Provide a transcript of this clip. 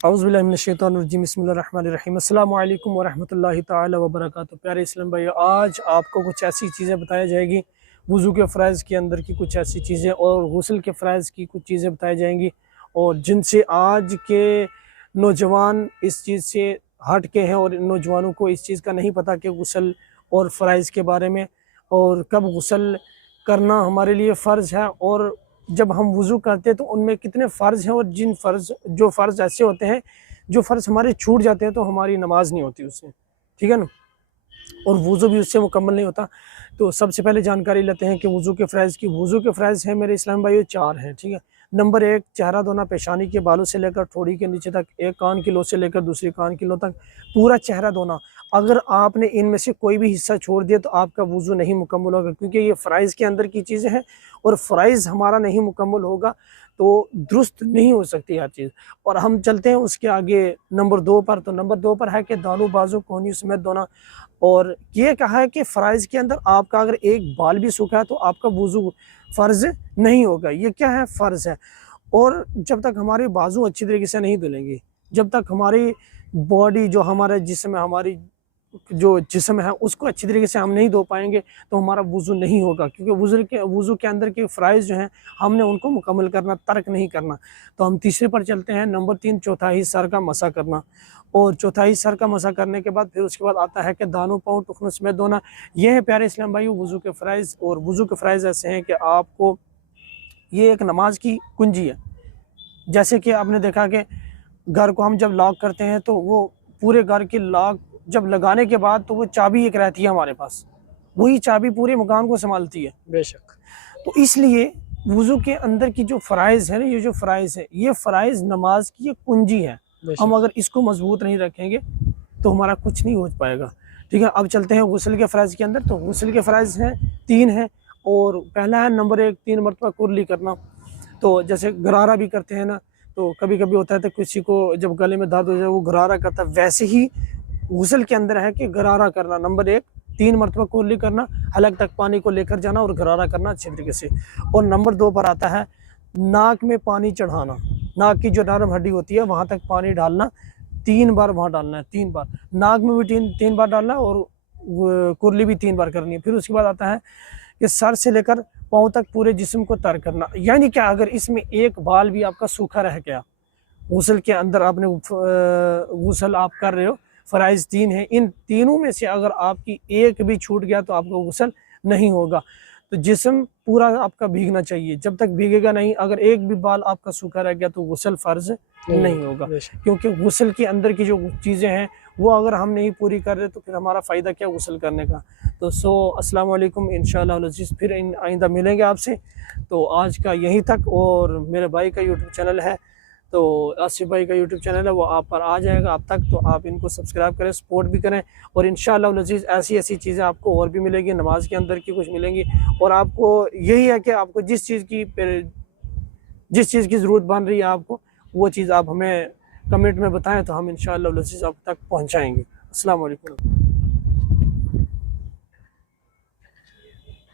औज़ुबिल्लाहिमिनश्शैतानिर्रजीम बिस्मिल्लाहिर्रहमानिर्रहीम अस्सलामु अलैकुम वरहमतुल्लाहि ताला वबरकातुहू। प्यारे इस्लाम भाई, आज आपको कुछ ऐसी चीज़ें बताई जाएगी वुज़ू के फ़राइज़ के अंदर की कुछ ऐसी चीज़ें और गुस्ल के फ़राइज़ की कुछ चीज़ें बताई जाएंगी, और जिनसे आज के नौजवान इस चीज़ से हट के हैं और नौजवानों को इस चीज़ का नहीं पता कि गुस्ल और फ़राइज़ के बारे में, और कब गुस्ल करना हमारे लिए फ़र्ज़ है, और जब हम वुज़ू करते हैं तो उनमें कितने फ़र्ज़ हैं, और जिन जो फ़र्ज़ ऐसे होते हैं जो फ़र्ज़ हमारे छूट जाते हैं तो हमारी नमाज नहीं होती उससे, ठीक है ना, और वुज़ू भी उससे मुकम्मल नहीं होता। तो सबसे पहले जानकारी लेते हैं कि वुज़ू के फ़राइज़ की। वुज़ू के फ़राइज़ हैं मेरे इस्लाम भाइयों 4 हैं, ठीक है। नंबर 1, चेहरा धोना, पेशानी के बालों से लेकर ठोड़ी के नीचे तक, एक कान की लो से लेकर दूसरी कान की लो तक पूरा चेहरा धोना। अगर आपने इनमें से कोई भी हिस्सा छोड़ दिया तो आपका वुज़ू नहीं मुकम्मल होगा, क्योंकि ये फ़राइज़ के अंदर की चीज़ें हैं, और फ़राइज़ हमारा नहीं मुकम्मल होगा तो दुरुस्त नहीं हो सकती हर चीज़। और हम चलते हैं उसके आगे नंबर 2 पर। तो नंबर 2 पर है कि दानों, बाजू, कोहनी समेत धोना। और ये कहा है कि फ़राइज़ के अंदर आपका अगर एक बाल भी सूखा है तो आपका वुज़ू फ़र्ज़ नहीं होगा। ये क्या है? फ़र्ज़ है। और जब तक हमारे बाजू अच्छी तरीके से नहीं धुलेंगे, जब तक हमारी बॉडी जो हमारा जिस्म है, हमारी जो जिस्म है उसको अच्छी तरीके से हम नहीं धो पाएंगे तो हमारा वुज़ू नहीं होगा, क्योंकि वुज़ू के अंदर के फ़राइज़ जो हैं हमने उनको मुकम्मल करना, तर्क नहीं करना। तो हम तीसरे पर चलते हैं। नंबर 3, चौथाई सर का मसा करना। और चौथाई सर का मसा करने के बाद फिर उसके बाद आता है कि दानों, पाँव, टुकनों समेत धोना। ये है प्यारे इस्लाम भाइयों वुज़ू के फ़राइज़। और वुज़ू के फ़राइज़ ऐसे हैं कि आपको, ये एक नमाज की कुंजी है। जैसे कि आपने देखा कि घर को हम जब लॉक करते हैं तो वो पूरे घर की लॉक जब लगाने के बाद तो वो चाबी एक रहती है हमारे पास, वही चाबी पूरे मकान को संभालती है। बेशक। तो इसलिए वुज़ू के अंदर की जो फ़राइज़ है ना, ये जो फ़राइज़ है, ये फ़राइज़ नमाज की एक कुंजी है। हम अगर इसको मजबूत नहीं रखेंगे तो हमारा कुछ नहीं हो पाएगा, ठीक है। अब चलते हैं गुस्ल के फ़राइज़ के अंदर। तो गुस्ल के फ़राइज़ हैं 3 हैं। और पहला है नंबर 1, 3 मरतबा कुरली करना। तो जैसे गरारा भी करते हैं ना, तो कभी कभी होता है तो किसी को जब गले में दर्द हो जाए वो गरारा करता है, वैसे ही गुस्ल के अंदर है कि गरारा करना। नंबर 1, 3 मरतबा कुरली करना, हलक तक पानी को लेकर जाना और गरारा करना अच्छे तरीके से। और नंबर 2 पर आता है नाक में पानी चढ़ाना। नाक की जो नरम हड्डी होती है वहां तक पानी डालना, 3 बार वहां डालना है, 3 बार नाक में भी 3 बार डालना है, और कुरली भी 3 बार करनी है। फिर उसके बाद आता है कि सर से लेकर पाँव तक पूरे जिस्म को तर करना। यानी क्या, अगर इसमें एक बाल भी आपका सूखा रह गया, गुस्ल के अंदर आपने गुस्ल आप कर रहे हो, फ़राइज़ 3 है, इन तीनों में से अगर आपकी एक भी छूट गया तो आपका गुस्ल नहीं होगा। तो जिस्म पूरा आपका भीगना चाहिए, जब तक भीगेगा नहीं, अगर एक भी बाल आपका सूखा रह गया तो गुस्ल फ़र्ज़ नहीं होगा, क्योंकि गुस्ल के अंदर की जो चीज़ें हैं वो अगर हम नहीं पूरी कर रहे तो फिर हमारा फ़ायदा क्या गुस्ल करने का। तो अस्सलाम वालेकुम, इंशाअल्लाह अज़ीज़ फिर आइंदा मिलेंगे आपसे। तो आज का यहीं तक। और मेरे भाई का यूट्यूब चैनल है, तो आसिफ भाई का यूट्यूब चैनल है, वो आप पर आ जाएगा आप तक, तो आप इनको सब्सक्राइब करें, सपोर्ट भी करें। और इंशाअल्लाह अज़ीज़ ऐसी ऐसी चीज़ें आपको और भी मिलेंगी, नमाज के अंदर की कुछ मिलेंगी। और आपको यही है कि आपको जिस चीज़ की ज़रूरत बन रही है आपको, वो चीज़ आप हमें कमेंट में बताएं तो हम इंशाअल्लाह अज़ीज़ आप तक पहुँचाएँगे। अस्सलाम वालेकुम।